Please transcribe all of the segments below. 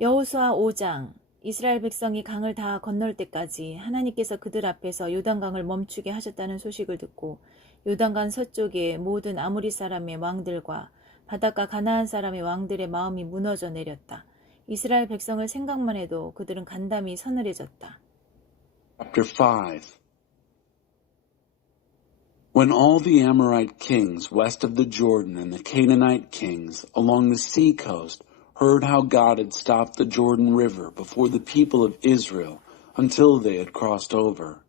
여호수아 5장. 이스라엘 백성이 강을 다 건널 때까지 하나님께서 그들 앞에서 요단강을 멈추게 하셨다는 소식을 듣고 요단강 서쪽의 모든 아모리 사람의 왕들과 바닷가 가나안 사람의 왕들의 마음이 무너져 내렸다. 이스라엘 백성을 생각만 해도 그들은 간담이 서늘해졌다. Chapter 5 When all the Amorite kings west of the Jordan and the Canaanite kings along the sea coast heard how God had stopped the Jordan River before the people of Israel until they had crossed over,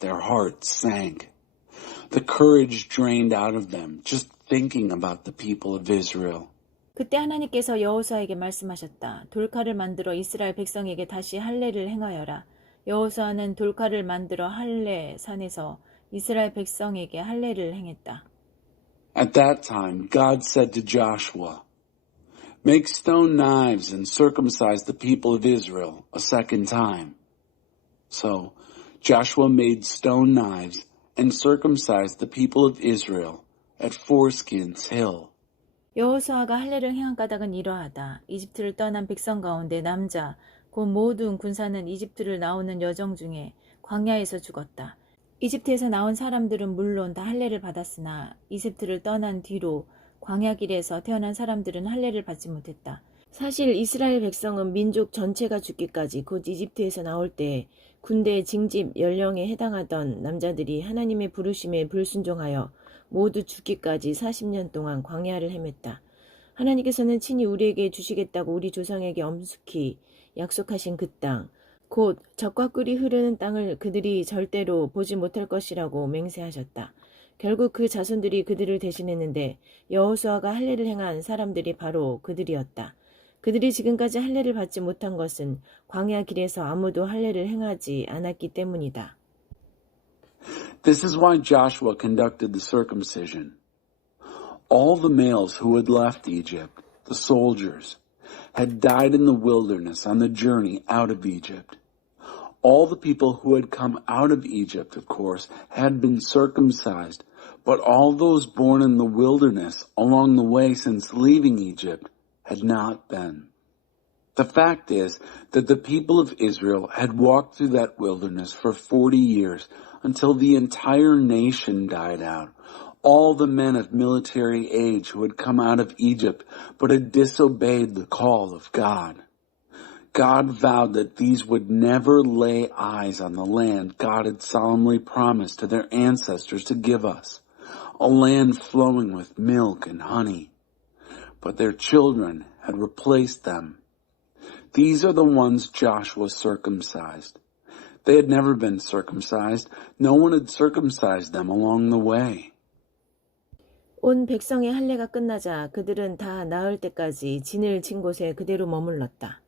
their hearts sank. The courage drained out of them just thinking about the people of Israel. 그때 하나님께서 여호수아에게 말씀하셨다. 돌칼을 만들어 이스라엘 백성에게 다시 할례를 행하여라. 여호수아는 돌칼을 만들어 할례 산에서 이스라엘 백성에게 할례를 행했다. At that time, God said to Joshua, Make stone knives and circumcise the people of Israel a second time. So Joshua made stone knives and circumcised the people of Israel at Foreskins Hill. 여호수아가 할례를 행한 까닭은 이러하다. 이집트를 떠난 백성 가운데 남자, 곧 모든 군사는 이집트를 나오는 여정 중에 광야에서 죽었다. 이집트에서 나온 사람들은 물론 다 할례를 받았으나 이집트를 떠난 뒤로 광야길에서 태어난 사람들은 할례를 받지 못했다. 사실 이스라엘 백성은 민족 전체가 죽기까지 곧 이집트에서 나올 때 군대 징집 연령에 해당하던 남자들이 하나님의 부르심에 불순종하여 모두 죽기까지 40년 동안 광야를 헤맸다. 하나님께서는 친히 우리에게 주시겠다고 우리 조상에게 엄숙히 약속하신 그 땅, 곧 젖과 꿀이 흐르는 땅을 그들이 절대로 보지 못할 것이라고 맹세하셨다. 결국 그 자손들이 그들을 대신했는데 여호수아가 할례를 행한 사람들이 바로 그들이었다. 그들이 지금까지 할례를 받지 못한 것은 광야 길에서 아무도 할례를 행하지 않았기 때문이다. This is why Joshua conducted the circumcision. All the males who had left Egypt, the soldiers, had died in the wilderness on the journey out of Egypt. All the people who had come out of Egypt, of course, had been circumcised, but all those born in the wilderness along the way since leaving Egypt had not been. The fact is that the people of Israel had walked through that wilderness for 40 years until the entire nation died out. All the men of military age who had come out of Egypt but had disobeyed the call of God. God vowed that these would never lay eyes on the land God had solemnly promised to their ancestors to give us, a land flowing with milk and honey. But their children had replaced them. These are the ones Joshua circumcised. They had never been circumcised. No one had circumcised them along the way. 온 백성의 할례가 끝나자 그들은 다 나을 때까지 진을 친 곳에 그대로 머물렀다.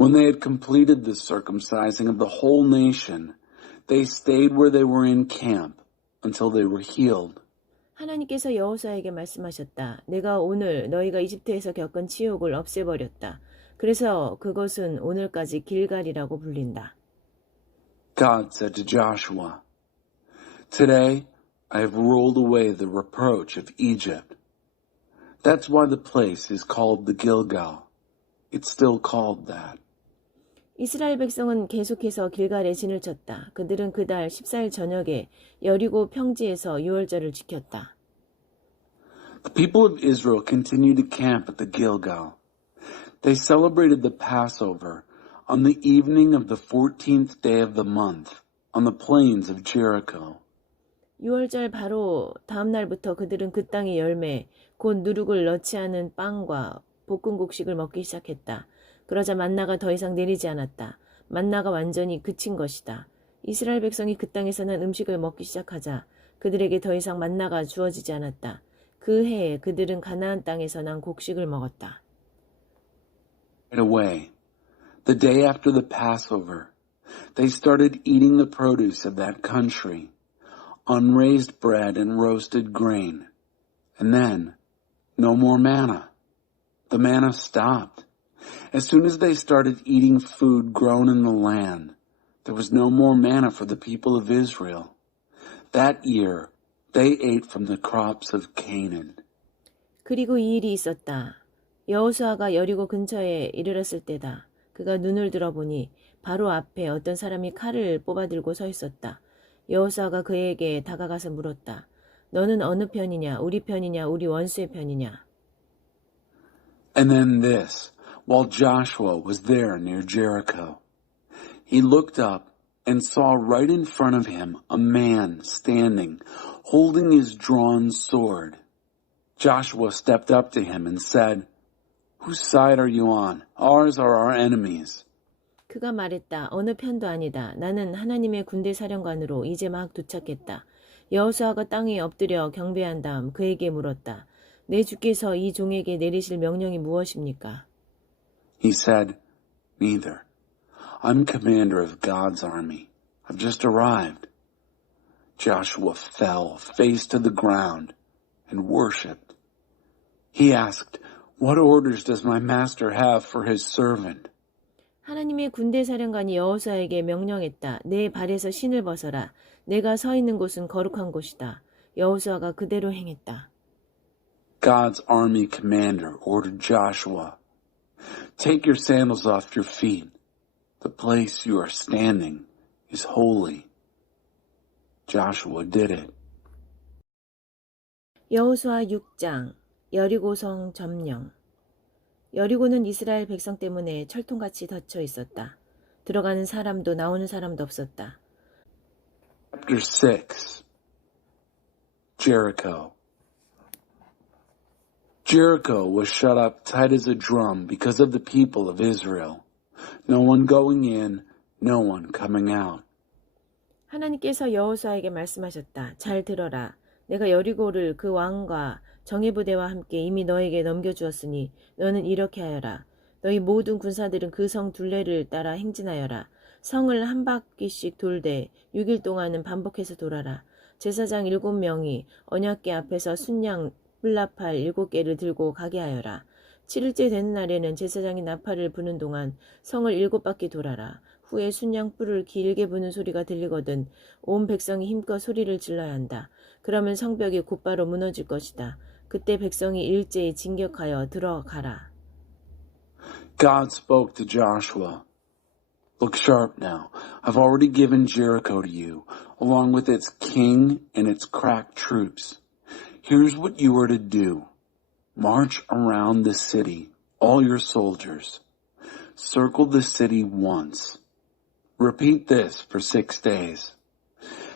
When they had completed the circumcising of the whole nation, they stayed where they were in camp until they were healed. 하나님께서 여호수아에게 말씀하셨다. 내가 오늘 너희가 이집트에서 겪은 치욕을 없애버렸다. 그래서 그것은 오늘까지 길갈이라고 불린다. God said to Joshua, Today I have rolled away the reproach of Egypt. That's why the place is called the Gilgal. It's still called that. 이스라엘 백성은 계속해서 길갈에 진을 쳤다. 그들은 그달 14일 저녁에 여리고 평지에서 유월절을 지켰다. The people of Israel continued to camp at the Gilgal. They celebrated the Passover on the evening of the 14th day of the month on the plains of Jericho. 유월절 바로 다음 날부터 그들은 그 땅의 열매, 곧 누룩을 넣지 않은 빵과 볶은 곡식을 먹기 시작했다. 그러자 만나가 더 이상 내리지 않았다. 만나가 완전히 그친 것이다. 이스라엘 백성이 그 땅에서 난 음식을 먹기 시작하자 그들에게 더 이상 만나가 주어지지 않았다. 그 해에 그들은 가나안 땅에서 난 곡식을 먹었다. Right away, the day after the Passover, they started eating the produce of that country, unraised bread and roasted grain. And then, no more manna. The manna stopped. As soon as they started eating food grown in the land, there was no more manna for the people of Israel. That year, they ate from the crops of Canaan. 그리고 이 일이 있었다. 여호수아가 여리고 근처에 이르렀을 때다. 그가 눈을 들어보니 바로 앞에 어떤 사람이 칼을 뽑아들고 서 있었다. 여호수아가 그에게 다가가서 물었다. 너는 어느 편이냐? 우리 편이냐? 우리 원수의 편이냐? And then this, while Joshua was there near Jericho, he looked up and saw right in front of him a man standing, holding his drawn sword. Joshua stepped up to him and said, Whose side are you on? Ours or our enemies? 그가 말했다. 어느 편도 아니다. 나는 하나님의 군대 사령관으로 이제 막 도착했다. 여호수아가 땅에 엎드려 경배한 다음 그에게 물었다. 내 주께서 이 종에게 내리실 명령이 무엇입니까? He said, Neither. I'm commander of God's army. I've just arrived. Joshua fell face to the ground and worshipped. He asked, What orders does my master have for his servant? 하나님의 군대 사령관이 여호수아에게 명령했다. 내 발에서 신을 벗어라. 내가 서 있는 곳은 거룩한 곳이다. 여호수아가 그대로 행했다. God's army commander ordered Joshua, Take your sandals off your feet. The place you are standing is holy. Joshua did it. 여호수아 6장 여리고성 점령. 여리고는 이스라엘 백성 때문에 철통같이 닫혀 있었다. 들어가는 사람도 나오는 사람도 없었다. Chapter 6. Jericho. Jericho was shut up tight as a drum because of the people of Israel. No one going in, no one coming out. 하나님께서 여호수아에게 말씀하셨다. 잘 들어라. 내가 여리고를 그 왕과 정예부대와 함께 이미 너에게 넘겨주었으니 너는 이렇게 하여라. 너희 모든 군사들은 그 성 둘레를 따라 행진하여라. 성을 한 바퀴씩 돌되 6일 동안은 반복해서 돌아라. 제사장 7명이 언약궤 앞에서 순양 뿔나팔 7개를 들고 가게 하여라. 7일째 되는 날에는 제사장이 나팔을 부는 동안 성을 7바퀴 돌아라. 후에 순양 뿔을 길게 부는 소리가 들리거든 온 백성이 힘껏 소리를 질러야 한다. 그러면 성벽이 곧바로 무너질 것이다. 그때 백성이 일제히 진격하여 들어가라. God spoke to Joshua. Look sharp now. I've already given Jericho to you, along with its king and its crack troops. Here's what you are to do. March around the city, all your soldiers. Circle the city once. Repeat this for 6 days.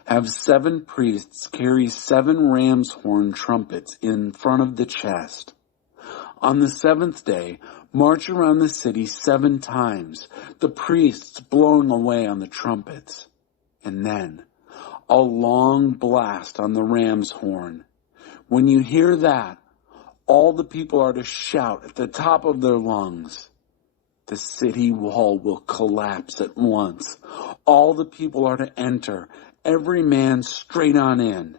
Have 7 priests carry 7 ram's horn trumpets in front of the chest. On the 7th day, march around the city 7 times, the priests blowing away on the trumpets. And then, a long blast on the ram's horn. When you hear that, all the people are to shout at the top of their lungs. The city wall will collapse at once. All the people are to enter, every man straight on in.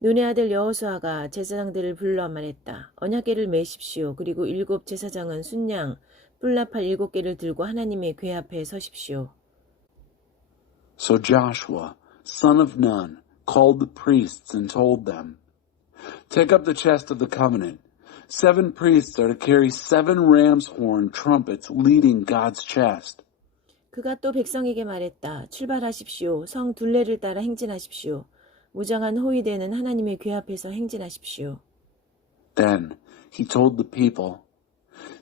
눈의 아들 여호수아가 제사장들을 불러 말했다. 언약궤를 메십시오. 그리고 7 제사장은 순양 뿔나팔 7개를 들고 하나님의 궤 앞에 서십시오. So Joshua, son of Nun, called the priests and told them, Take up the chest of the covenant. 7 priests are to carry 7 ram's horn trumpets leading God's chest. 그가 또 백성에게 말했다. 출발하십시오. 성 둘레를 따라 행진하십시오. 무장한 호위대는 하나님의 궤 앞에서 행진하십시오. Then he told the people,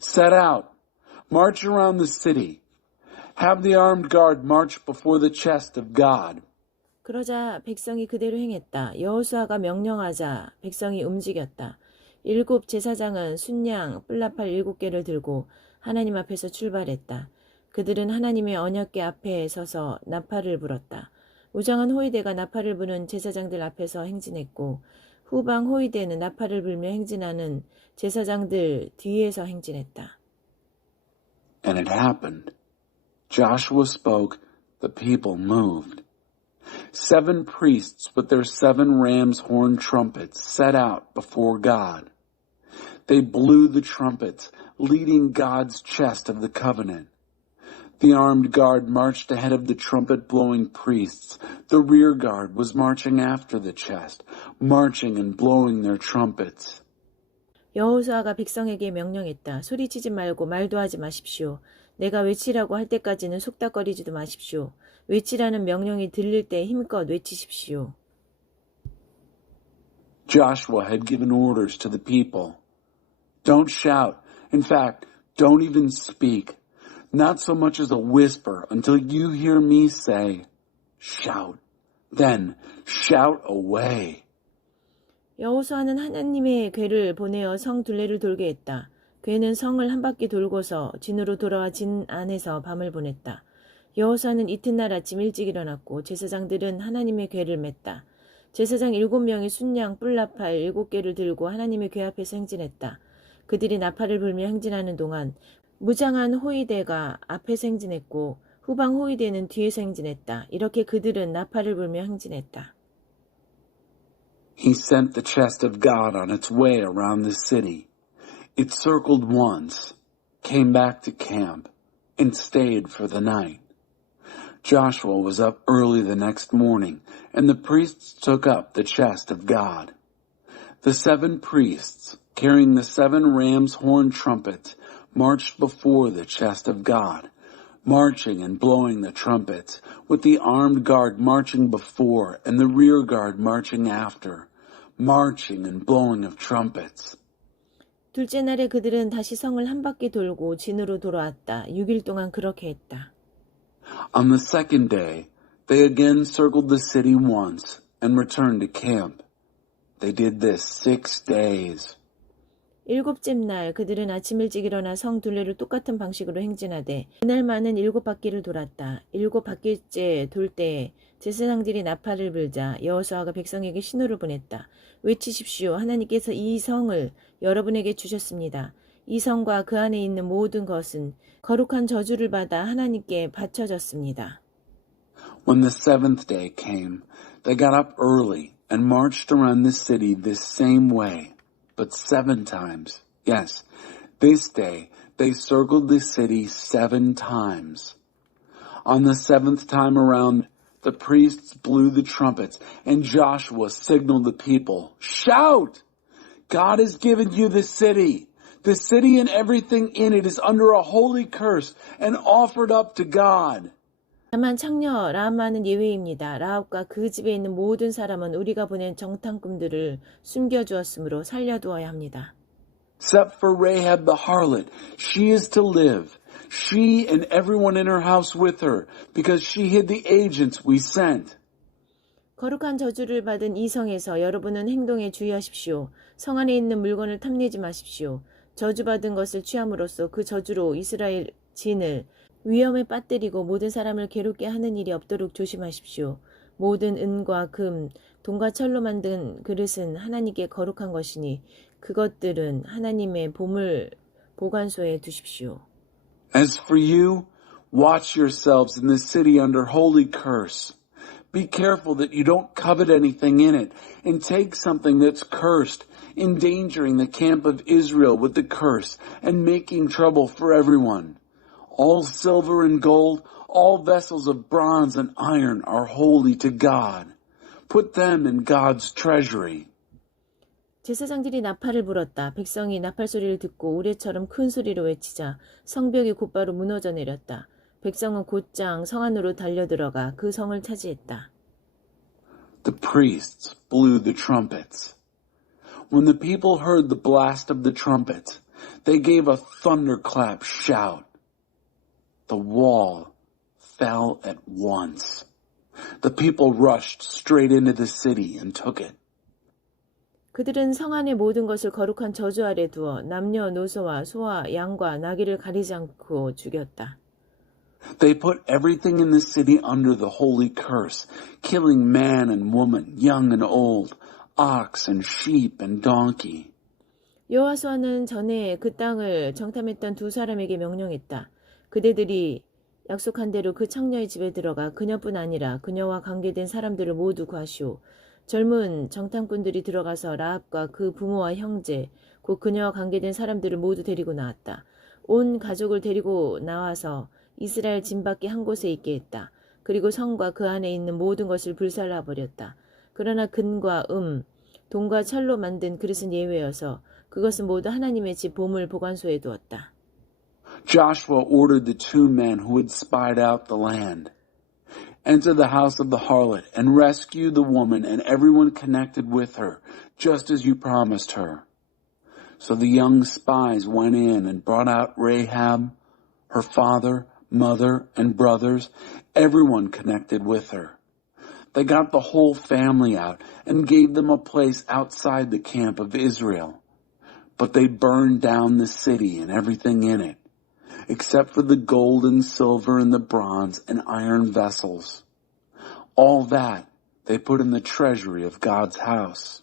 Set out, march around the city. Have the armed guard march before the chest of God. 그러자 백성이 그대로 행했다. 여호수아가 명령하자 백성이 움직였다. 7 제사장은 순양 뿔나팔 7개를 들고 하나님 앞에서 출발했다. 그들은 하나님의 언약궤 앞에 서서 나팔을 불었다. 무장한 호위대가 나팔을 부는 제사장들 앞에서 행진했고 후방 호위대는 나팔을 불며 행진하는 제사장들 뒤에서 행진했다. And it happened. Joshua spoke, the people moved. 7 priests with their 7 ram's horn trumpets set out before God. They blew the trumpets, leading God's chest of the covenant. The armed guard marched ahead of the trumpet-blowing priests. The rear guard was marching after the chest, marching and blowing their trumpets. 여호수아가 백성에게 명령했다. 소리치지 말고 말도 하지 마십시오. 내가 외치라고 할 때까지는 속닥거리지도 마십시오. 외치라는 명령이 들릴 때 힘껏 외치십시오. Joshua had given orders to the people. Don't shout. In fact, don't even speak. Not so much as a whisper until you hear me say, shout. Then shout away. 여호수아는 하나님의 궤를 보내어 성 둘레를 돌게 했다. 궤는 성을 한 바퀴 돌고서 진으로 돌아와 진 안에서 밤을 보냈다. 여호수아는 이튿날 아침 일찍 일어났고 제사장들은 하나님의 궤를 맸다. 제사장 7명이 순양 뿔나팔 7개를 들고 하나님의 궤 앞에서 행진했다. 그들이 나팔을 불며 행진하는 동안 무장한 호위대가 앞에서 행진했고 후방 호위대는 뒤에서 행진했다. 이렇게 그들은 나팔을 불며 행진했다. He sent the chest of God on its way around the city. It circled once, came back to camp, and stayed for the night. Joshua was up early the next morning, and the priests took up the chest of God. The 7 priests, carrying the 7 ram's horn trumpets, marched before the chest of God, marching and blowing the trumpets, with the armed guard marching before and the rear guard marching after, marching and blowing of trumpets. 둘째 날에 그들은 다시 성을 한 바퀴 돌고 진으로 돌아왔다. 6일 동안 그렇게 했다. On the second day, they again circled the city once and returned to camp. They did this 6 days. 7째 날 그들은 아침 일찍 일어나 성 둘레를 똑같은 방식으로 행진하되 그날만은 7바퀴를 돌았다. 7바퀴째 돌 때에 제사장들이 나팔을 불자 여호수아가 백성에게 신호를 보냈다. 외치십시오. 하나님께서 이 성을 여러분에게 주셨습니다. 이 성과 그 안에 있는 모든 것은 거룩한 저주를 받아 하나님께 바쳐졌습니다. When the 7th day came, they got up early and marched around the city this same way, but 7 times. Yes, this day they circled the city 7 times. On the 7th time around, the priests blew the trumpets, and Joshua signaled the people, shout! God has given you the city. The city and everything in it is under a holy curse and offered up to God. 다만 창녀 라합만은 예외입니다. 라합과 그 집에 있는 모든 사람은 우리가 보낸 정탐꾼들을 숨겨주었으므로 살려두어야 합니다. Except for Rahab the harlot, she is to live. She and everyone in her house with her, because she hid the agents we sent. 거룩한 저주를 받은 이 성에서 여러분은 행동에 주의하십시오. 성 안에 있는 물건을 탐내지 마십시오. 저주받은 것을 취함으로써 그 저주로 이스라엘 진을 위험에 빠뜨리고 모든 사람을 괴롭게 하는 일이 없도록 조심하십시오. 모든 은과 금, 동과 철로 만든 그릇은 하나님께 거룩한 것이니 그것들은 하나님의 보물 보관소에 두십시오. As for you, watch yourselves in the city under holy curse. Be careful that you don't covet anything in it and take something that's cursed, endangering the camp of Israel with the curse and making trouble for everyone. All silver and gold, all vessels of bronze and iron are holy to God. Put them in God's treasury. 제사장들이 나팔을 불었다. 백성이 나팔 소리를 듣고 우레처럼 큰 소리로 외치자 성벽이 곧바로 무너져 내렸다. 백성은 곧장 성 안으로 달려들어가 그 성을 차지했다. The priests blew the trumpets. When the people heard the blast of the trumpets, they gave a thunderclap shout. The wall fell at once. The people rushed straight into the city and took it. 그들은 성 안의 모든 것을 거룩한 저주 아래 두어 남녀노소와 소와 양과 나귀를 가리지 않고 죽였다. They put everything in the city under the holy curse, killing man and woman, young and old, ox and sheep and donkey. 여호수아는 전에 그 땅을 정탐했던 2 사람에게 명령했다. 그대들이 약속한 대로 그 창녀의 집에 들어가 그녀뿐 아니라 그녀와 관계된 사람들을 모두 구하시오. 젊은 정탐꾼들이 들어가서 라합과 그 부모와 형제, 곧 그녀와 관계된 사람들을 모두 데리고 나왔다. 온 가족을 데리고 나와서 이스라엘 진 밖에 한 곳에 있게 했다. 그리고 성과 그 안에 있는 모든 것을 불살라버렸다. 그러나 금과 동과 철로 만든 그릇은 예외여서 그것은 모두 하나님의 집 보물 보관소에 두었다. Joshua ordered the 2 men who had spied out the land. Enter the house of the harlot and rescue the woman and everyone connected with her, just as you promised her. So the young spies went in and brought out Rahab, her father, mother, and brothers, everyone connected with her. They got the whole family out and gave them a place outside the camp of Israel. But they burned down the city and everything in it, except for the gold and silver and the bronze and iron vessels. All that they put in the treasury of God's house.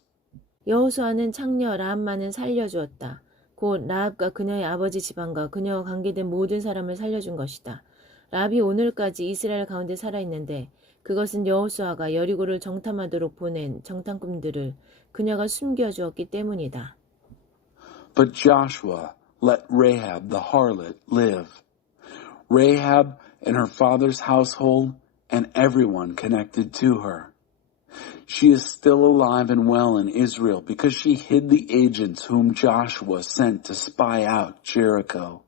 여호수아는 창녀 라합만은 살려주었다. 곧 라합과 그녀의 아버지 집안과 그녀와 관계된 모든 사람을 살려준 것이다. 라합이 오늘까지 이스라엘 가운데 살아있는데 그것은 여호수아가 여리고를 정탐하도록 보낸 정탐꾼들을 그녀가 숨겨주었기 때문이다. But Joshua let Rahab the harlot live. Rahab and her father's household and everyone connected to her. She is still alive and well in Israel because she hid the agents whom Joshua sent to spy out Jericho.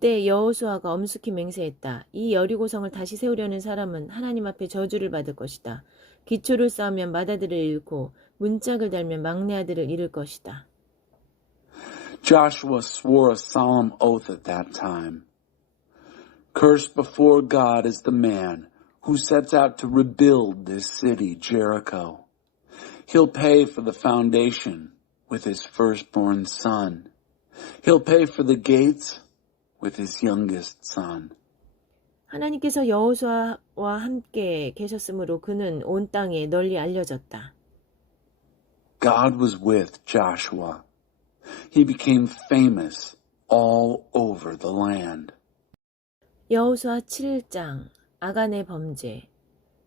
그때 여호수아가 엄숙히 맹세했다. 이 여리고성을 다시 세우려는 사람은 하나님 앞에 저주를 받을 것이다. 기초를 쌓으면 맏아들을 잃고 문짝을 달면 막내 아들을 잃을 것이다. Joshua swore a solemn oath at that time. Cursed before God is the man who sets out to rebuild this city, Jericho. He'll pay for the foundation with his firstborn son. He'll pay for the gates with his youngest son. 하나님께서 여호수아와 함께 계셨으므로 그는 온 땅에 널리 알려졌다. God was with Joshua. He became famous all over the land. 여호수아 7장 아간의 범죄.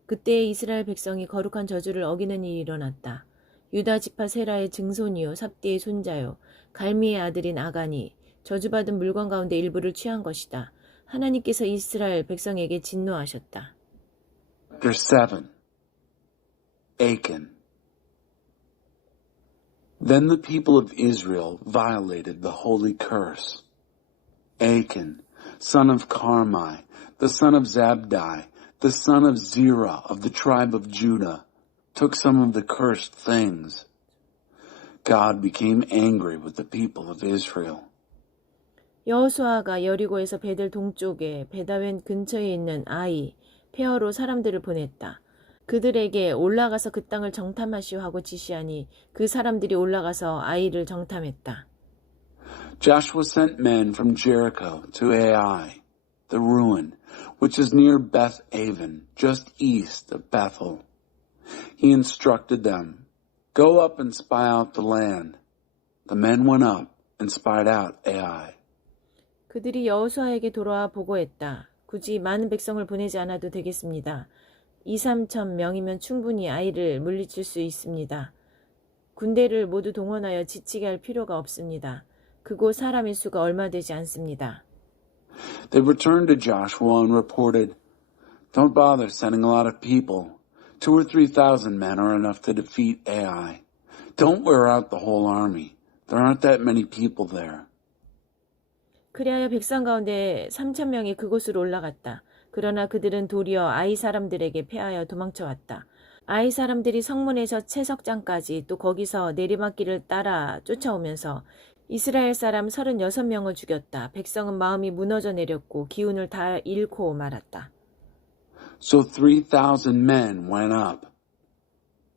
그때 이스라엘 백성이 거룩한 저주를 어기는 일이 일어났다. 유다 지파 세라의 증손이요 삽디의 손자요 갈미의 아들인 아간이 저주받은 물건 가운데 일부를 취한 것이다. 하나님께서 이스라엘 백성에게 진노하셨다. There's 7. Achan. Then the people of Israel violated the holy curse. Achan, son of Carmi, the son of Zabdi, the son of Zerah of the tribe of Judah, took some of the cursed things. God became angry with the people of Israel. 여호수아가 여리고에서 베델 동쪽에 베다웬 근처에 있는 아이, 페어로 사람들을 보냈다. 그들에게 올라가서 그 땅을 정탐하시오 하고 지시하니 그 사람들이 올라가서 아이를 정탐했다. Joshua sent men from Jericho to Ai, the ruin, which is near Beth-aven, just east of Bethel. He instructed them, "Go up and spy out the land." The men went up and spied out Ai. 그들이 여호수아에게 돌아와 보고했다. 굳이 많은 백성을 보내지 않아도 되겠습니다. 2-3천 명이면 충분히 아이를 물리칠 수 있습니다. 군대를 모두 동원하여 지치게 할 필요가 없습니다. 그곳 사람의 수가 얼마 되지 않습니다. They returned to Joshua and reported, "Don't bother sending a lot of people. 2,000 or 3,000 men are enough to defeat Ai. Don't wear out the whole army. There aren't that many people there." 그리하여 백성 가운데 3,000명이 그곳으로 올라갔다. 그러나 그들은 도리어 아이 사람들에게 패하여 도망쳐왔다. 아이 사람들이 성문에서 채석장까지 또 거기서 내리막길을 따라 쫓아오면서 이스라엘 사람 36명을 죽였다. 백성은 마음이 무너져 내렸고 기운을 다 잃고 말았다. So 3,000 men went up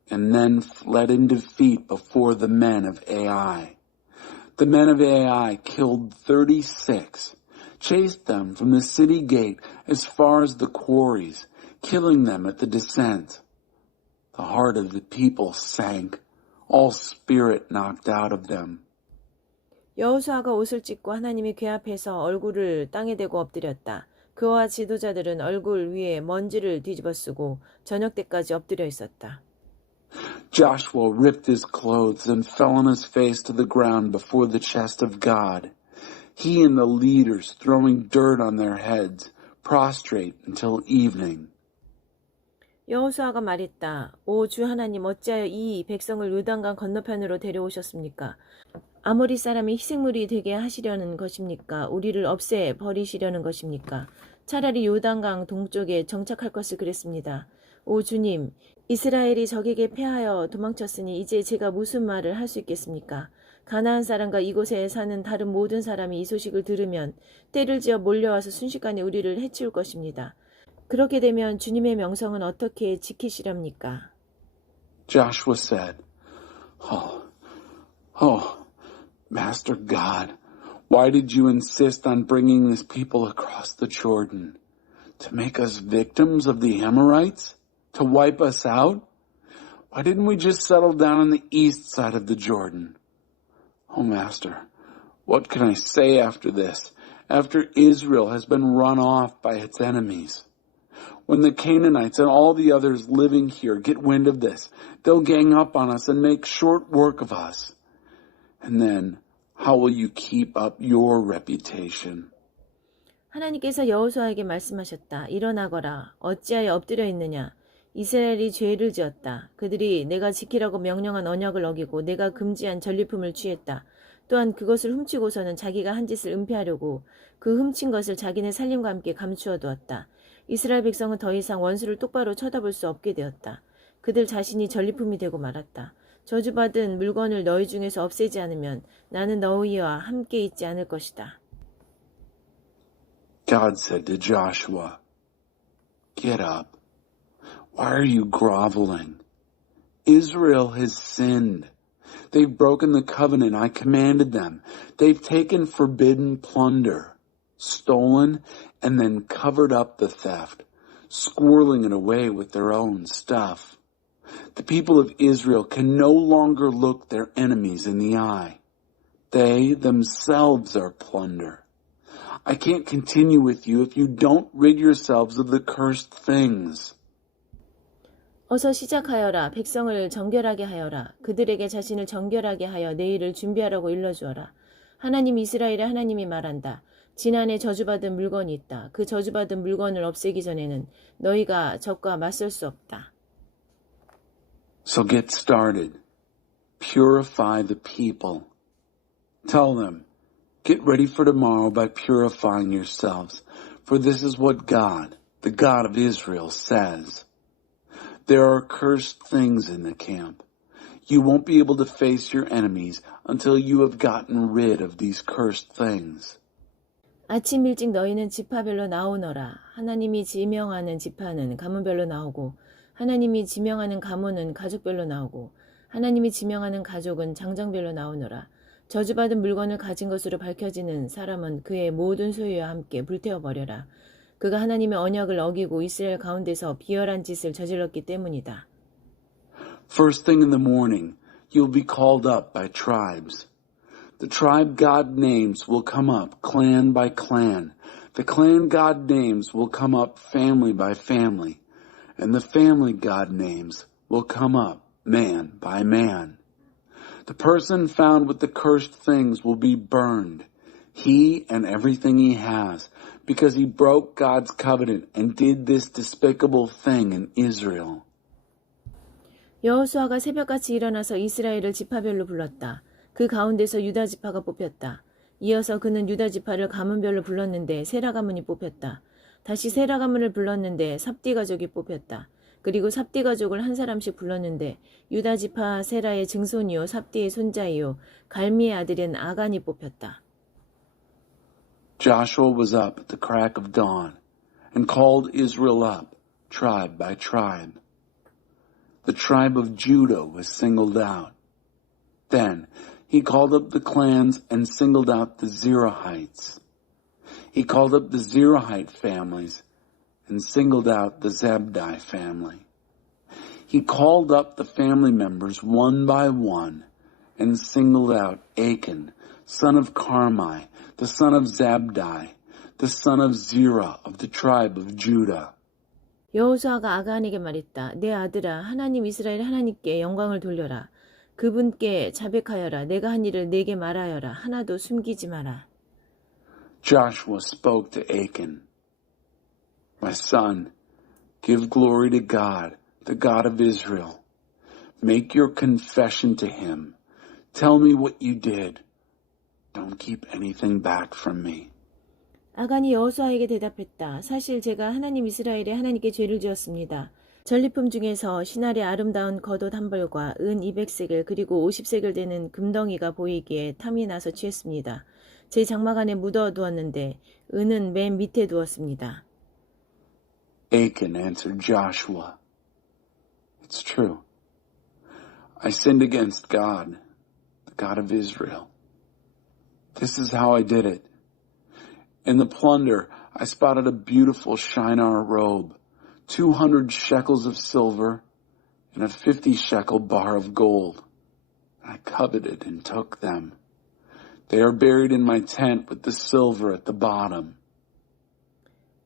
and then fled in defeat before the men of Ai. The men of Ai killed 36, chased them from the city gate as far as the quarries, killing them at the descent. The heart of the people sank, all spirit knocked out of them. 여호수아가 옷을 찢고 하나님의 궤 앞에서 얼굴을 땅에 대고 엎드렸다. 그와 지도자들은 얼굴 위에 먼지를 뒤집어 쓰고 저녁 때까지 엎드려 있었다. Joshua ripped his clothes and fell on his face to the ground before the chest of God. He and the leaders throwing dirt on their heads, prostrate until evening. 여호수아가 말했다. 오 주 하나님, 어찌하여 이 백성을 요단강 건너편으로 데려오셨습니까? 아모리 사람이 희생물이 되게 하시려는 것입니까? 우리를 없애 버리시려는 것입니까? 차라리 요단강 동쪽에 정착할 것을 그랬습니다. 오 주님, 이스라엘이 적에게 패하여 도망쳤으니 이제 제가 무슨 말을 할 수 있겠습니까? 가나안 사람과 이곳에 사는 다른 모든 사람이 이 소식을 들으면 떼를 지어 몰려와서 순식간에 우리를 해치울 것입니다. 그렇게 되면 주님의 명성은 어떻게 지키시렵니까? Joshua said, Oh, Master God, why did you insist on bringing this people across the Jordan? To make us victims of the Amorites? To wipe us out? Why didn't we just settle down on the east side of the Jordan? Oh, Master, what can I say after this, after Israel has been run off by its enemies? When the Canaanites and all the others living here get wind of this, they'll gang up on us and make short work of us. And then, how will you keep up your reputation? 하나님께서 여호수아에게 말씀하셨다. 일어나거라. 어찌하여 엎드려 있느냐. 이스라엘이 죄를 지었다. 그들이 내가 지키라고 명령한 언약을 어기고 내가 금지한 전리품을 취했다. 또한 그것을 훔치고서는 자기가 한 짓을 은폐하려고 그 훔친 것을 자기네 살림과 함께 감추어 두었다. 이스라엘 백성은 더 이상 원수를 똑바로 쳐다볼 수 없게 되었다. 그들 자신이 전리품이 되고 말았다. 저주받은 물건을 너희 중에서 없애지 않으면 나는 너희와 함께 있지 않을 것이다. God said to Joshua, Get up. Why are you groveling? Israel has sinned. They've broken the covenant I commanded them. They've taken forbidden plunder, stolen, and then covered up the theft, squirreling it away with their own stuff. The people of Israel can no longer look their enemies in the eye. They themselves are plunder. I can't continue with you if you don't rid yourselves of the cursed things. 어서 시작하여라. 백성을 정결하게 하여라. 그들에게 자신을 정결하게 하여 내일을 준비하라고 일러주어라. 하나님 이스라엘의 하나님이 말한다. 지난해 저주받은 물건이 있다. 그 저주받은 물건을 없애기 전에는 너희가 적과 맞설 수 없다. So get started. Purify the people. Tell them, get ready for tomorrow by purifying yourselves. For this is what God, the God of Israel, says. There are cursed things in the camp. You won't be able to face your enemies until you have gotten rid of these cursed things. 아침 일찍 너희는 지파별로 나오너라. 하나님이 지명하는 지파는 가문별로 나오고 하나님이 지명하는 가문은 가족별로 나오고 하나님이 지명하는 가족은 장정별로 나오너라. 저주받은 물건을 가진 것으로 밝혀지는 사람은 그의 모든 소유와 함께 불태워버려라. 그가 하나님의 언약을 어기고 이스라엘 가운데서 비열한 짓을 저질렀기 때문이다. First thing in the morning, you'll be called up by tribes. The tribe God names will come up clan by clan. The clan God names will come up family by family. And the family God names will come up man by man. The person found with the cursed things will be burned, he and everything he has, because he broke God's covenant and did this despicable thing in Israel. 여호수아가 새벽같이 일어나서 이스라엘을 지파별로 불렀다. 그 가운데서 유다 지파가 뽑혔다. 이어서 그는 유다 지파를 가문별로 불렀는데 세라 가문이 뽑혔다. 다시 세라 가문을 불렀는데 삽디 가족이 뽑혔다. 그리고 삽디 가족을 한 사람씩 불렀는데 유다 지파 세라의 증손이요 삽디의 손자이요 갈미의 아들인 아간이 뽑혔다. Joshua was up at the crack of dawn and called Israel up, tribe by tribe. The tribe of Judah was singled out. Then he called up the clans and singled out the Zerahites. He called up the Zerahite families and singled out the Zabdi family. He called up the family members one by one and singled out Achan, son of Carmi, the son of Zabdi, the son of Zerah of the tribe of Judah. 여호수아가 아간에게 말했다. 내 아들아, 하나님 이스라엘 하나님께 영광을 돌려라. 그분께 자백하여라. 내가 한 일을 내게 말하여라. 하나도 숨기지 마라. Joshua spoke to Achan, My son, Give glory to God, the God of Israel. Make your confession to him. Tell me what you did. Don't keep anything back from me. 아간이 여호수아에게 대답했다. 사실 제가 하나님 이스라엘의 하나님께 죄를 지었습니다. 전리품 중에서 신할의 아름다운 겉옷 한 벌과 은 200세겔 그리고 50세겔 되는 금덩이가 보이기에 탐이 나서 취했습니다. 제 장막 안에 묻어두었는데 은은 맨 밑에 두었습니다. Achan answered Joshua, It's true. I sinned against God, the God of Israel. This is how I did it. In the plunder, I spotted a beautiful Shinar robe, 200 shekels of silver, and a 50 shekel bar of gold. I coveted and took them. They are buried in my tent with the silver at the bottom.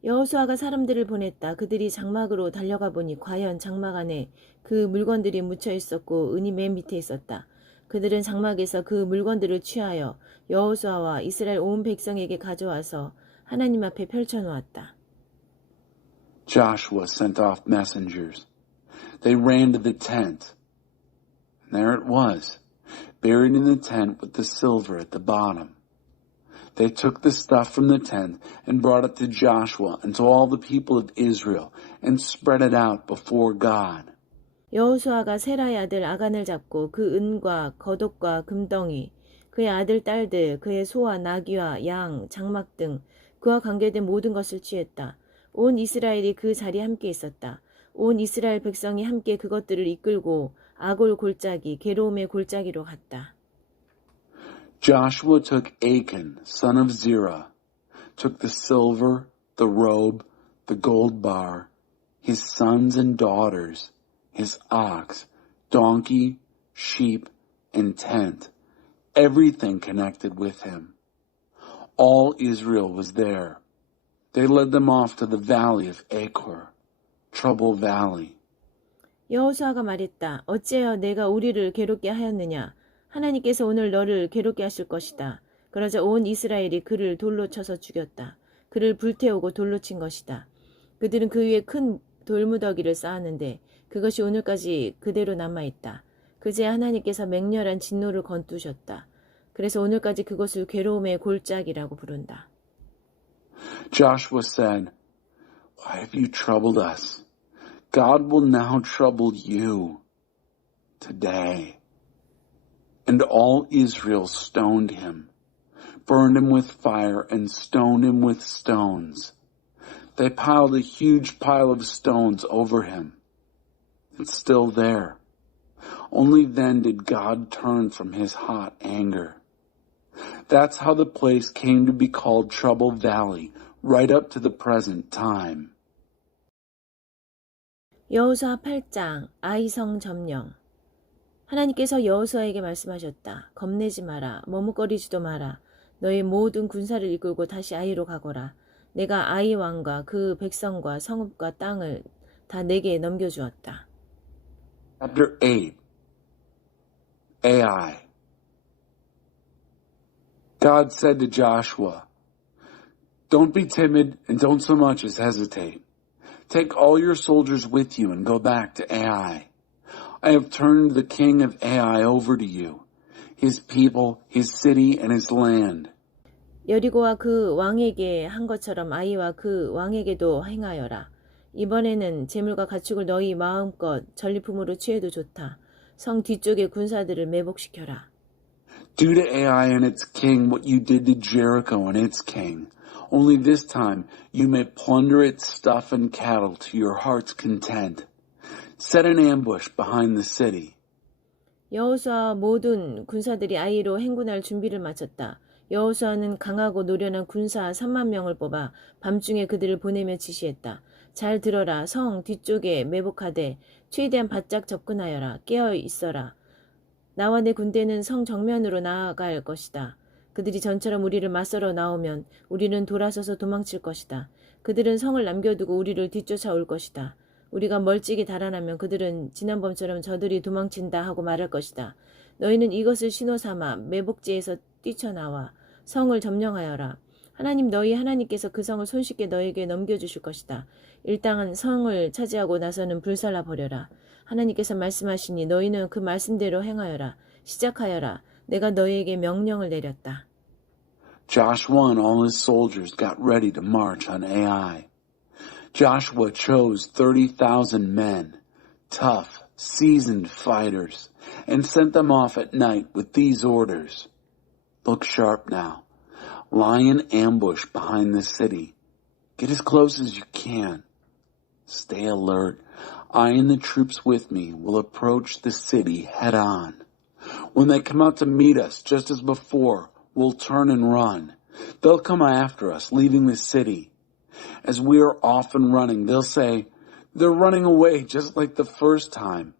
여호수아가 사람들을 보냈다. 그들이 장막으로 달려가 보니 과연 장막 안에 그 물건들이 묻혀 있었고 은이 맨 밑에 있었다. 그들은 장막에서 그 물건들을 취하여 여호수아와 이스라엘 온 백성에게 가져와서 하나님 앞에 펼쳐놓았다. Joshua sent off messengers. They ran to the tent. And there it was, buried in the tent with the silver at the bottom. They took the stuff from the tent and brought it to Joshua and to all the people of Israel and spread it out before God. 여호수아가 세라의 아들 아간을 잡고 그 은과 겉옷과 금덩이, 그의 아들 딸들, 그의 소와 나귀와 양, 장막 등 그와 관계된 모든 것을 취했다. 온 이스라엘이 그 자리에 함께 있었다. 온 이스라엘 백성이 함께 그것들을 이끌고 아골 골짜기, 게로움의 골짜기로 갔다. Joshua took Achan, son of Zerah, took the silver, the robe, the gold bar, his sons and daughters, his ox, donkey, sheep, and tent, everything connected with him. All Israel was there. They led them off to the valley of Achor, Trouble Valley. 여호수아가 말했다. 어찌하여 내가 우리를 괴롭게 하였느냐? 하나님께서 오늘 너를 괴롭게 하실 것이다. 그러자 온 이스라엘이 그를 돌로 쳐서 죽였다. 그를 불태우고 돌로 친 것이다. 그들은 그 위에 큰 돌무더기를 쌓았는데 그것이 오늘까지 그대로 남아있다. 그제야 하나님께서 맹렬한 진노를 건두셨다. 그래서 오늘까지 그것을 괴로움의 골짜기라고 부른다. Joshua said, Why have you troubled us? God will now trouble you today. And all Israel stoned him, burned him with fire, and stoned him with stones. They piled a huge pile of stones over him. It's still there. Only then did God turn from his hot anger. That's how the place came to be called Trouble Valley, right up to the present time. 여호수아 8장 아이성 점령. 하나님께서 여호수아에게 말씀하셨다. 겁내지 마라. 머뭇거리지도 마라. 너의 모든 군사를 이끌고 다시 아이로 가거라. 내가 아이 왕과 그 백성과 성읍과 땅을 다 내게 넘겨주었다. Chapter 8 Ai. God said to Joshua, Don't be timid and don't so much as hesitate. Take all your soldiers with you and go back to Ai. I have turned the king of Ai over to you, his people, his city, and his land. 여리고와 그 왕에게 한 것처럼 아이와 그 왕에게도 행하여라. 이번에는 재물과 가축을 너희 마음껏 전리품으로 취해도 좋다. 성 뒤쪽의 군사들을 매복시켜라. Do to Ai and its king what you did to Jericho and its king. Only this time you may plunder its stuff and cattle to your heart's content. Set an ambush behind the city. 여호수아 모든 군사들이 아이로 행군할 준비를 마쳤다. 여호수아는 강하고 노련한 군사 3만 명을 뽑아 밤중에 그들을 보내며 지시했다. 잘 들어라. 성 뒤쪽에 매복하되 최대한 바짝 접근하여라. 깨어 있어라. 나와 내 군대는 성 정면으로 나아갈 것이다. 그들이 전처럼 우리를 맞서러 나오면 우리는 돌아서서 도망칠 것이다. 그들은 성을 남겨두고 우리를 뒤쫓아올 것이다. 우리가 멀찍이 달아나면 그들은 지난번처럼 저들이 도망친다 하고 말할 것이다. 너희는 이것을 신호 삼아 매복지에서 뛰쳐나와 성을 점령하여라. 하나님 너희 하나님께서 그 성을 손쉽게 너에게 넘겨주실 것이다. 일당은 성을 차지하고 나서는 불살라 버려라. 하나님께서 말씀하시니 너희는 그 말씀대로 행하여라. 시작하여라. 내가 너희에게 명령을 내렸다. Joshua and all his soldiers got ready to march on Ai. Joshua chose 30,000 men, tough, seasoned fighters, and sent them off at night with these orders. Look sharp now. Lie in ambush behind the city. Get as close as you can. Stay alert. I and the troops with me will approach the city head on. When they come out to meet us, just as before, we'll turn and run. They'll come after us, leaving the city. As we are off and running, they'll say, they're running away just like the first time.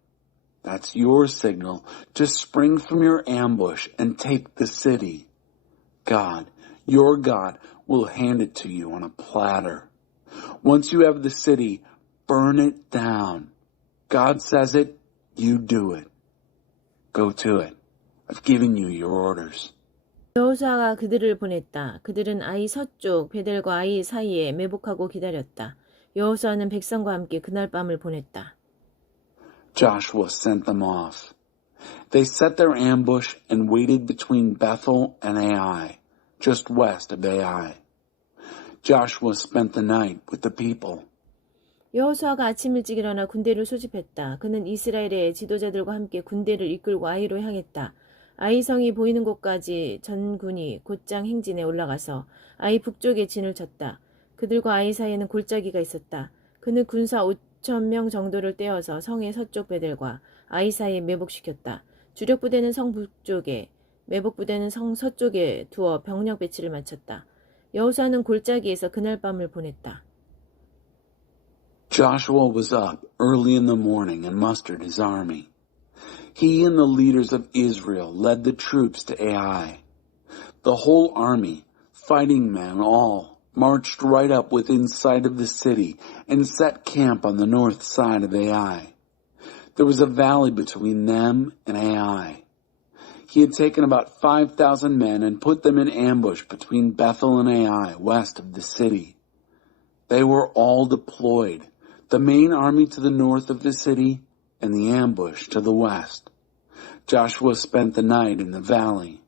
That's your signal to spring from your ambush and take the city. God, your God, will hand it to you on a platter. Once you have the city, burn it down. God says it, you do it. Go to it. I've given you your orders. 여호수아가 그들을 보냈다. 그들은 아이 서쪽 베델과 아이 사이에 매복하고 기다렸다. 여호수아는 백성과 함께 그날 밤을 보냈다. Joshua sent them off. They set their ambush and waited between Bethel and Ai, just west of Ai. Joshua spent the night with the people. 여호수아가 아침 일찍 일어나 군대를 소집했다. 그는 이스라엘의 지도자들과 함께 군대를 이끌고 아이로 향했다. 아이 성이 보이는 곳까지 전군이 곧장 행진에 올라가서 아이 북쪽에 진을 쳤다. 그들과 아이 사이에는 골짜기가 있었다. 그는 군사 5,000명 정도를 떼어서 성의 서쪽 베델과 아이 사이에 매복시켰다. 주력 부대는 성 북쪽에, 매복 부대는 성 서쪽에 두어 병력 배치를 마쳤다. 여호수아는 골짜기에서 그날 밤을 보냈다. Joshua was up early in the morning and mustered his army. He and the leaders of Israel led the troops to Ai. The whole army, fighting men all, marched right up within sight of the city and set camp on the north side of Ai. There was a valley between them and Ai. He had taken about 5,000 men and put them in ambush between Bethel and Ai, west of the city. They were all deployed, the main army to the north of the city and the ambush to the west. Joshua spent the night in the valley.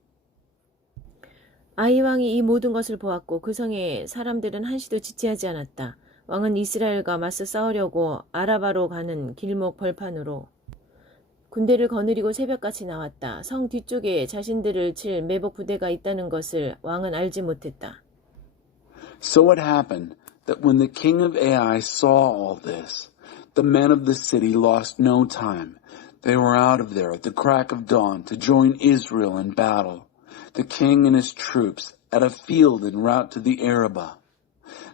아이 왕이 이 모든 것을 보았고 그 성의 사람들은 한시도 지체하지 않았다. 왕은 이스라엘과 맞서 싸우려고 아라바로 가는 길목 벌판으로 군대를 거느리고 새벽같이 나왔다. 성 뒤쪽에 자신들을 칠 매복 부대가 있다는 것을 왕은 알지 못했다. So it happened that when the king of Ai saw all this, the men of the city lost no time. They were out of there at the crack of dawn to join Israel in battle. The king and his troops at a field en route to the Arabah.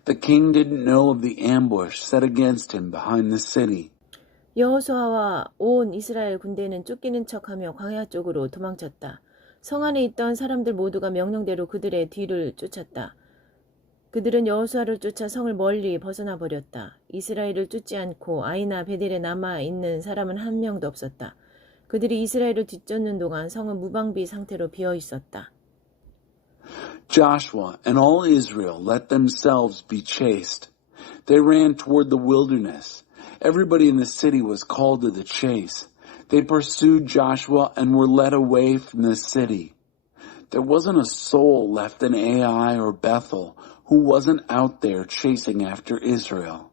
The king didn't know of the ambush set against him behind the city. 여호수아와 온 이스라엘 군대는 쫓기는 척하며 광야 쪽으로 도망쳤다. 성 안에 있던 사람들 모두가 명령대로 그들의 뒤를 쫓았다. 그들은 여호수아를 쫓아 성을 멀리 벗어나 버렸다. 이스라엘을 쫓지 않고 아이나 베델에 남아있는 사람은 한 명도 없었다. 그들이 이스라엘을 뒤쫓는 동안 성은 무방비 상태로 비어 있었다. Joshua and all Israel let themselves be chased. They ran toward the wilderness. Everybody in the city was called to the chase. They pursued Joshua and were led away from the city. There wasn't a soul left in Ai or Bethel who wasn't out there chasing after Israel.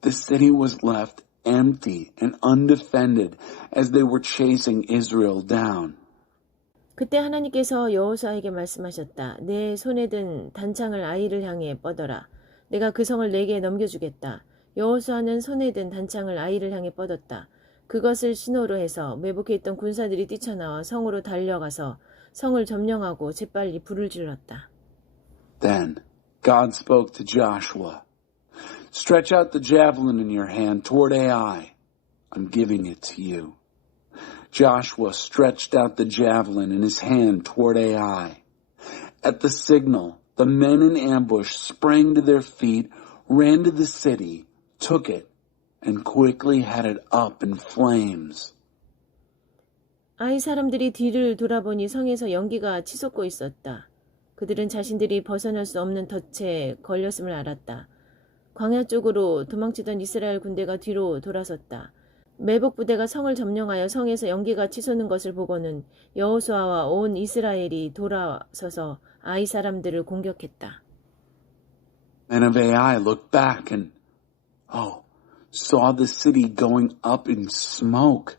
The city was left empty and undefended as they were chasing Israel down. 그때 하나님께서 여호수아에게 말씀하셨다. 내 손에 든 단창을 아이를 향해 뻗어라. 내가 그 성을 내게 넘겨주겠다. 여호수아는 손에 든 단창을 아이를 향해 뻗었다. 그것을 신호로 해서 매복해 있던 군사들이 뛰쳐나와 성으로 달려가서 성을 점령하고 재빨리 불을 질렀다. Then God spoke to Joshua. Stretch out the javelin in your hand toward Ai. I'm giving it to you. Joshua stretched out the javelin in his hand toward Ai. At the signal, the men in ambush sprang to their feet, ran to the city, took it, and quickly had it up in flames. 아이 사람들이 뒤를 돌아보니 성에서 연기가 치솟고 있었다. 그들은 자신들이 벗어날 수 없는 덫에 걸렸음을 알았다. 광야 쪽으로 도망치던 이스라엘 군대가 뒤로 돌아섰다. 매복 부대가 성을 점령하여 성에서 연기가 치솟는 것을 보고는 여호수아와 온 이스라엘이 돌아서서 아이 사람들을 공격했다. Men of Ai looked back and, saw the city going up in smoke.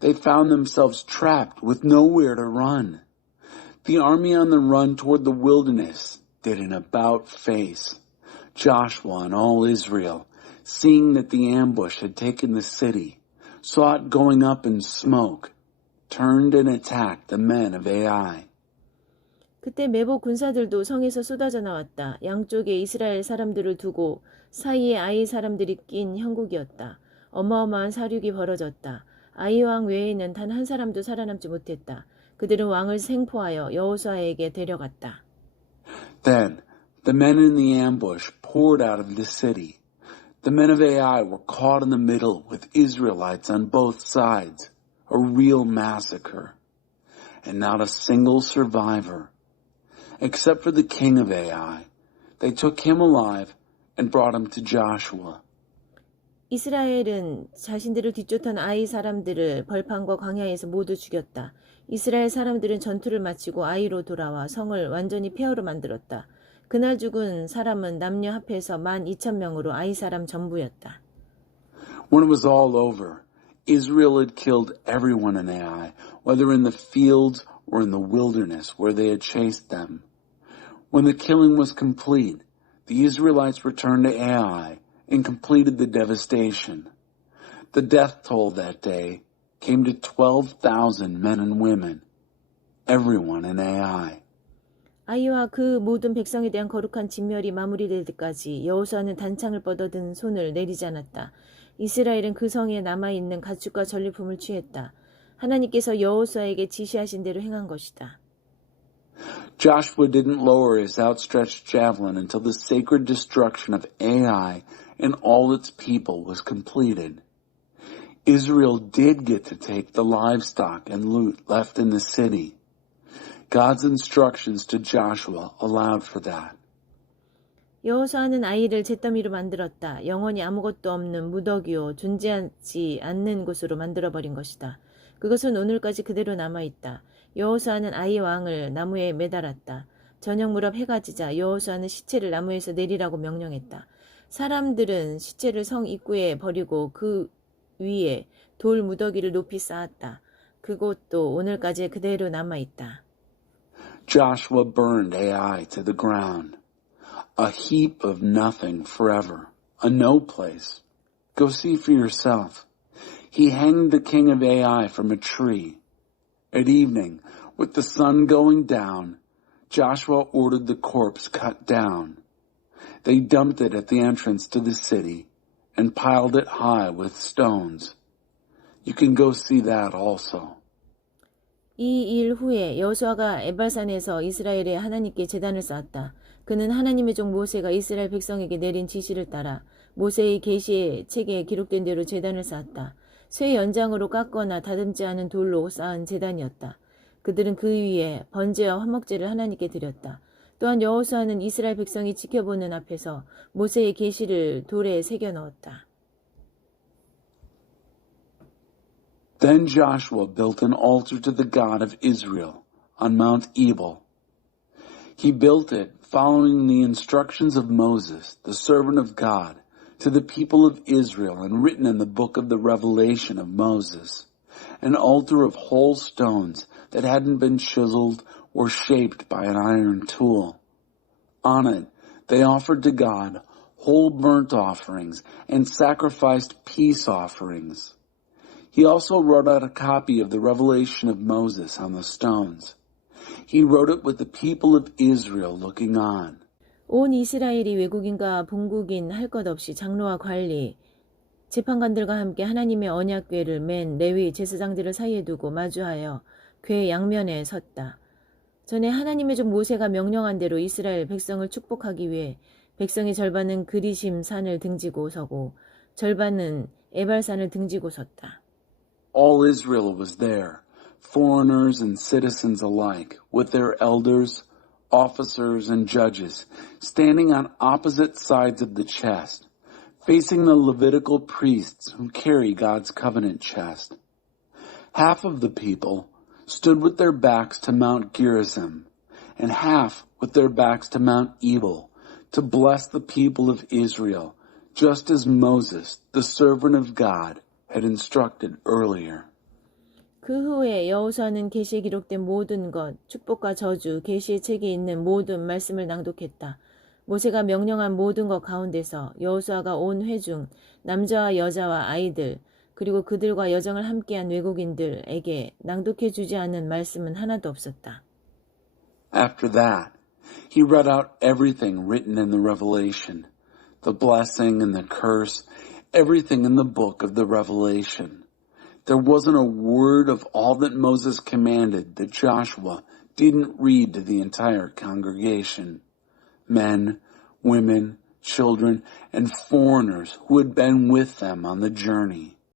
They found themselves trapped with nowhere to run. The army on the run toward the wilderness did an about-face. Joshua and all Israel, seeing that the ambush had taken the city, saw it going up in smoke, turned and attacked the men of Ai. 그때 매복 군사들도 성에서 쏟아져 나왔다. 양쪽에 이스라엘 사람들을 두고 사이에 아이 사람들이 낀 형국이었다. 어마어마한 사륙이 벌어졌다. 아이 왕 외에는 단 한 사람도 살아남지 못했다. 그들은 왕을 생포하여 여호수아에게 데려갔다. Then the men in the ambush poured out of the city. The men of Ai were caught in the middle with Israelites on both sides, a real massacre, and not a single survivor. Except for the king of Ai, they took him alive and brought him to Joshua. 이스라엘은 자신들을 뒤쫓던 아이 사람들을 벌판과 광야에서 모두 죽였다. 이스라엘 사람들은 전투를 마치고 아이로 돌아와 성을 완전히 폐허로 만들었다. 그날 죽은 사람은 남녀 합해서 12,000명으로 아이 사람 전부였다. When it was all over, Israel had killed everyone in Ai, whether in the fields or in the wilderness where they had chased them. When the killing was complete, the Israelites returned to Ai and completed the devastation. The death toll that day came to 12,000 men and women, everyone in Ai. 아이와 그 모든 백성에 대한 거룩한 진멸이 마무리될 때까지 여호수아는 단창을 뻗어든 손을 내리지 않았다. 이스라엘은 그 성에 남아있는 가축과 전리품을 취했다. 하나님께서 여호수아에게 지시하신 대로 행한 것이다. Joshua didn't lower his outstretched javelin until the sacred destruction of Ai and all its people was completed. Israel did get to take the livestock and loot left in the city. God's instructions to Joshua allowed for that. 여호수아는 아이를 잿더미로 만들었다. 영원히 아무것도 없는 무더기요 존재하지 않는 곳으로 만들어버린 것이다. 그것은 오늘까지 그대로 남아있다. 여호수아는 아이 왕을 나무에 매달았다. 저녁 무렵 해가 지자 여호수아는 시체를 나무에서 내리라고 명령했다. 사람들은 시체를 성 입구에 버리고 그 위에 돌 무더기를 높이 쌓았다. 그곳도 오늘까지 그대로 남아있다. Joshua burned Ai to the ground, a heap of nothing forever, a no place. Go see for yourself. He hanged the king of Ai from a tree. At evening, with the sun going down, Joshua ordered the corpse cut down. They dumped it at the entrance to the city and piled it high with stones. You can go see that also. 이 일 후에 여호수아가 에발산에서 이스라엘의 하나님께 제단을 쌓았다. 그는 하나님의 종 모세가 이스라엘 백성에게 내린 지시를 따라 모세의 계시의 책에 기록된 대로 제단을 쌓았다. 쇠 연장으로 깎거나 다듬지 않은 돌로 쌓은 제단이었다. 그들은 그 위에 번제와 화목제를 하나님께 드렸다. 또한 여호수아는 이스라엘 백성이 지켜보는 앞에서 모세의 계시를 돌에 새겨 넣었다. Then Joshua built an altar to the God of Israel on Mount Ebal. He built it following the instructions of Moses, the servant of God, to the people of Israel and written in the book of the Revelation of Moses, an altar of whole stones that hadn't been chiseled or shaped by an iron tool. On it, they offered to God whole burnt offerings and sacrificed peace offerings. He also wrote out a copy of the Revelation of Moses on the stones. He wrote it with the people of Israel looking on. 온 이스라엘이 외국인과 본국인 할 것 없이 장로와 관리, 재판관들과 함께 하나님의 언약궤를 맨 레위 제사장들을 사이에 두고 마주하여 궤 양면에 섰다. 전에 하나님의 종 모세가 명령한 대로 이스라엘 백성을 축복하기 위해 백성의 절반은 그리심 산을 등지고 서고 절반은 에발산을 등지고 섰다. All Israel was there, foreigners and citizens alike, with their elders, officers, and judges standing on opposite sides of the chest, facing the Levitical priests who carry God's covenant chest. Half of the people stood with their backs to Mount Gerizim, and half with their backs to Mount Ebal, to bless the people of Israel, just as Moses, the servant of God, had instructed earlier. 그 후에 여호수아는 계시에 기록된 모든 것, 축복과 저주, 계시의 책에 있는 모든 말씀을 낭독했다. 모세가 명령한 모든 것 가운데서 여호수아가 온 회중, 남자와 여자와 아이들, 그리고 그들과 여정을 함께한 외국인들에게 낭독해 주지 않은 말씀은 하나도 없었다. After that, he read out everything written in the Revelation, the blessing and the curse, everything in the book of the Revelation. There wasn't a word of all that Moses commanded that Joshua didn't read to the entire congregation. Men, women, children, and foreigners who had been with them on the journey.